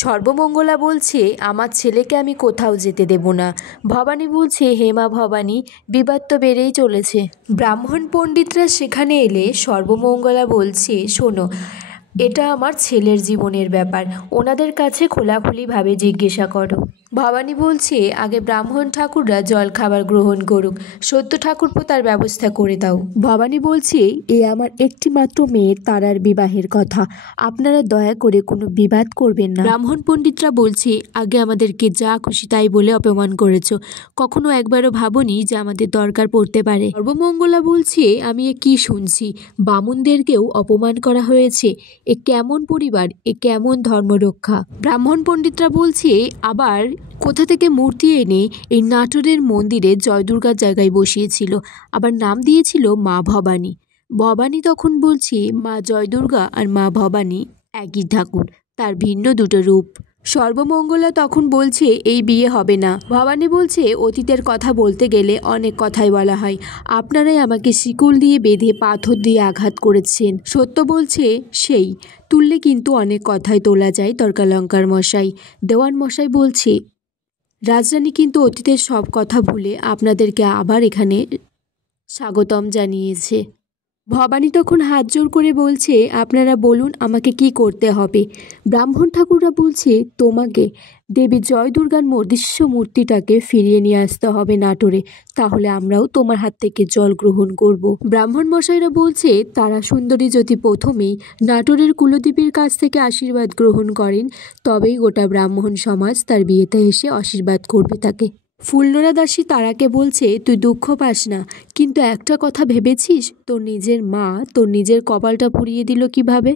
সর্বমঙ্গলা বলছে, আমার ছেলেকে আমি কোথাও যেতে দেব না। ভবানী বলছে, হে মা ভবানী, বিবাদ তো বেড়েই চলেছে। ব্রাহ্মণ পণ্ডিতরা সেখানে এলে সর্বমঙ্গলা বলছে, শোনো, এটা আমার ছেলের জীবনের ব্যাপার, ওনাদের কাছে খোলাখুলিভাবে জিজ্ঞাসা করো। ভবানী বলছে, আগে ব্রাহ্মণ ঠাকুররা জল খাবার গ্রহণ করুক, সত্য ঠাকুরপো তার ব্যবস্থা করে দাও। ভবানী বলছে, এ আমার একটি মাত্র মেয়ের তারার বিবাহের কথা, আপনারা দয়া করে কোনো বিবাদ করবেন না। ব্রাহ্মণ পণ্ডিতরা বলছে, আগে আমাদেরকে যা খুশি তাই বলে অপমান করেছ, কখনো একবারও ভাবনি যে আমাদের দরকার পড়তে পারে। সর্বমঙ্গলা বলছে, আমি এ কি শুনছি, বামুনদেরকেও অপমান করা হয়েছে, এ কেমন পরিবার, এ কেমন ধর্মরক্ষা। ব্রাহ্মণ পণ্ডিতরা বলছে, আবার কোথা থেকে মূর্তি এনে এই নাটোরের মন্দিরে জয় দুর্গার জায়গায় বসিয়েছিল, আবার নাম দিয়েছিল মা ভবানী। ভবানী তখন বলছে, মা জয় দুর্গা আর মা ভবানী একই ঠাকুর, তার ভিন্ন দুটো রূপ। সর্বমঙ্গলা তখন বলছে, এই বিয়ে হবে না। ভবানী বলছে, অতীতের কথা বলতে গেলে অনেক কথাই বলা হয়, আপনারাই আমাকে শিকল দিয়ে বেঁধে পাথর দিয়ে আঘাত করেছেন। সত্য বলছে সেই, তুললে কিন্তু অনেক কথাই তোলা যায় তর্কালঙ্কার মশাই। দেওয়ান মশাই বলছে, রাজরানী কিন্তু অতীতের সব কথা ভুলে আপনাদেরকে আবার এখানে স্বাগতম জানিয়েছে। ভবানী তখন হাত জোর করে বলছে, আপনারা বলুন আমাকে কি করতে হবে। ব্রাহ্মণ ঠাকুররা বলছে, তোমাকে দেবী জয় দুর্গার মদৃশ্য মূর্তিটাকে ফিরিয়ে নিয়ে আসতে হবে নাটোরে, তাহলে আমরাও তোমার হাত থেকে জল গ্রহণ করব। ব্রাহ্মণ মশাইরা বলছে, তারা সুন্দরী যদি প্রথমেই নাটোরের কুলদেবীর কাছ থেকে আশীর্বাদ গ্রহণ করেন, তবেই গোটা ব্রাহ্মণ সমাজ তার বিয়েতে এসে আশীর্বাদ করবে তাকে। ফুলনোরা দাসী তারাকে বলছে, তুই দুঃখ পাস না, কিন্তু একটা কথা ভেবেছিস, তোর নিজের মা তোর নিজের কপালটা পুড়িয়ে দিল কিভাবে।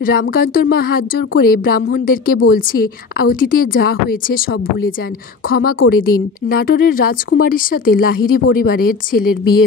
রামকান্তর মা হাত জোর করে ব্রাহ্মণদেরকে বলছে, অতীতে যা হয়েছে সব ভুলে যান, ক্ষমা করে দিন। নাটোরের রাজকুমারীর সাথে লাহিড়ী পরিবারের ছেলের বিয়ে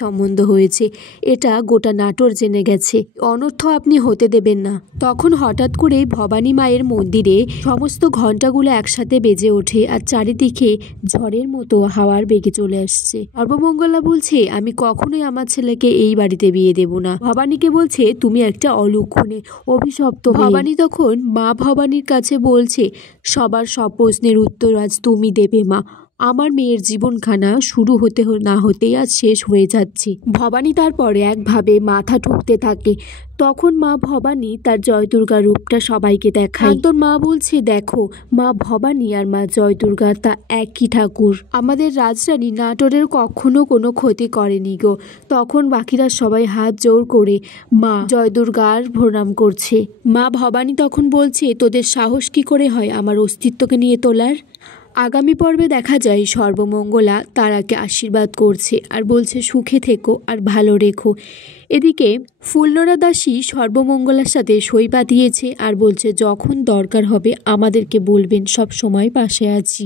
সম্বন্ধ হয়েছে, এটা গোটা নাটোর জেনে গেছে, অনর্থ আপনি হতে দেবেন না। তখন হঠাৎ করে ভবানী মায়ের মন্দিরে সমস্ত ঘণ্টাগুলো একসাথে বেজে ওঠে, আর চারিদিকে ঝড়ের মতো হাওয়ার বেগে চলে আসছে। সর্বমঙ্গলা বলছে, আমি কখনোই আমার ছেলেকে এই বাড়িতে বিয়ে দেব না। ভবানীকে বলছে, তুমি একটা অলক্ষণে অভিশপ্ত। ভবানী তখন মা ভবানীর কাছে বলছে, সবার সব প্রশ্নের উত্তর আজ তুমি দেবে মা, আমার মেয়ের জীবনখানা শুরু হতে না হতেই আজ শেষ হয়ে যাচ্ছে। ভবানী তারপরে একভাবে মাথা ঠুকতে থাকে। তখন মা ভবানী তার জয় দুর্গা রূপটা সবাইকে দেখায়। তোর মা বলছে, দেখো, মা ভবানী আর মা জয় দুর্গা তা একই ঠাকুর, আমাদের রাজরানী নাটোরের কখনো কোনো ক্ষতি করেনি গো। তখন বাকিরা সবাই হাত জোর করে মা জয় দুর্গার প্রণাম করছে। মা ভবানী তখন বলছে, তোদের সাহস কি করে হয় আমার অস্তিত্বকে নিয়ে তোলার। আগামী পর্বে দেখা যায় সর্বমঙ্গলা তারাকে আশীর্বাদ করছে আর বলছে, সুখে থেকো আর ভালো রেখো। এদিকে ফুলনোরা দাসী সর্বমঙ্গলার সাথে সই পাঠিয়েছে আর বলছে, যখন দরকার হবে আমাদেরকে বলবেন, সব সময় পাশে আছি।